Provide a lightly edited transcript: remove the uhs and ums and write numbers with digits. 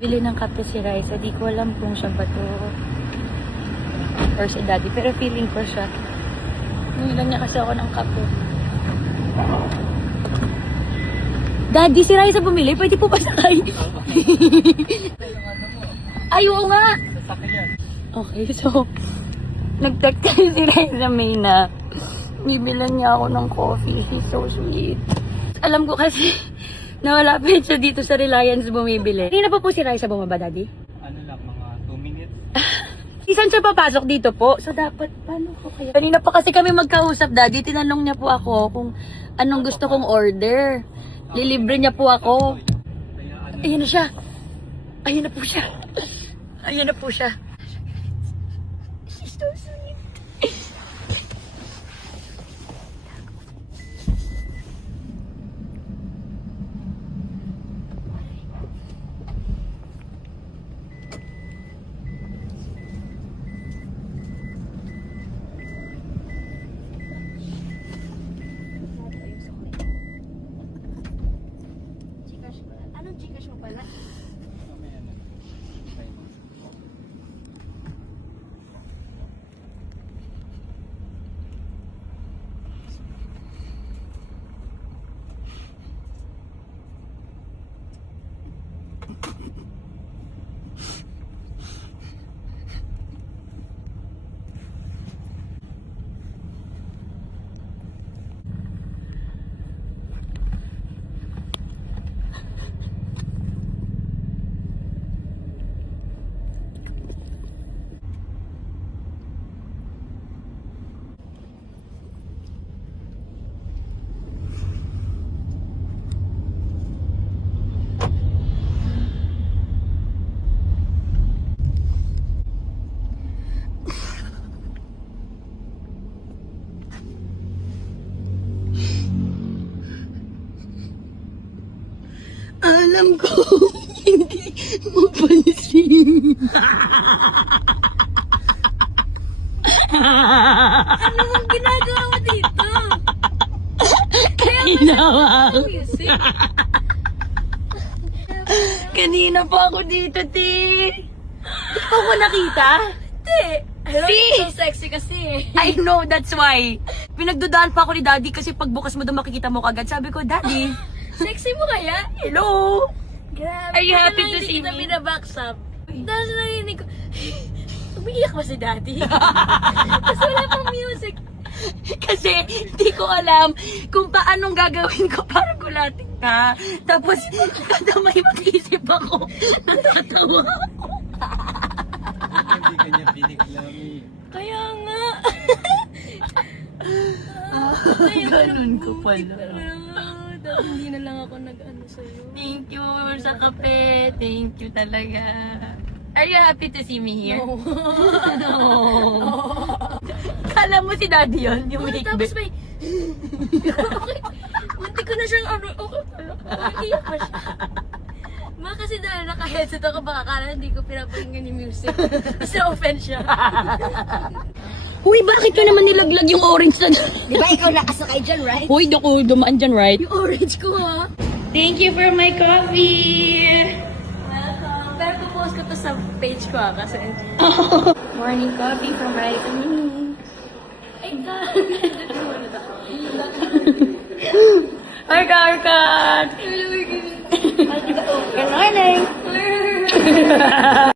Bili ng kape si Raisa. Di ko alam kung siya ba to or si Daddy. Pero feeling ko siya. Nilang niya kasi ako ng kape. Daddy, si Raisa bumili. Pwede po ba sakay? Ay, oo nga. Okay, so nag-text kasi si Raisa May na bibilan niya ako ng coffee. He's so sweet. Alam ko kasi nawalapit siya dito sa Reliance bumibili. Hindi na pa po si Raisa bumaba, Daddy? Ano lang, mga 2 minutes. Isan siya papasok dito po? So dapat, paano ko kaya? Kanina pa kasi kami magkausap, Daddy. Tinanong niya po ako kung anong gusto kong order. Lilibre niya po ako. Ayan na siya. Ayan na po siya. Ayan na po siya. She's so sweet. Anong Gcash mo pala? Alam ko, hindi mo pansin. Ano ang ginagawa mo dito? Ginawa ko. Music. Kanina pa ako dito, Ti. Di pa ako nakita? Hindi. Hello, See? so sexy kasi. I know, that's why. Pinagdudaan pa ako ni Daddy kasi pagbukas mo doon makikita mo kagad. Sabi ko, Daddy, Sexy mo kaya? hello. Grabe. Are you happy Wala, to see hindi kita me? binabackstab. Tapos narinig ko, umiiyak ba si Daddy? Tapos wala pang music. Kasi hindi ko alam kung paanong gagawin ko para gulatin ka. Tapos, kada may mag-isip ako, natatawa ako. Hindi kanya biniklami. Kaya nga. Ganun ko pala. Dahil hindi na lang ako nag-ano sa'yo. Thank you sa kape. Thank you talaga. Are you happy to see me here? No. Kala mo si Daddy yun? Yung Oh, make tapos may... Munti ko na siyang ano... Umiiyak pa siya. Ma, kasi dahil naka-headset ako, baka kala hindi ko pinapakinggan yung music. Tapos na-offend siya. Uy, bakit ka naman nilaglag yung orange na... Di ba ikaw nakasakay dyan, right? Uy, ako dumaan dyan, right? Yung orange ko, ha? Thank you for my coffee! Welcome. Pero pupost ko to sa page ko, ha? Kasi... Morning coffee from Raikkonen. Ay, God! Arka! Good morning!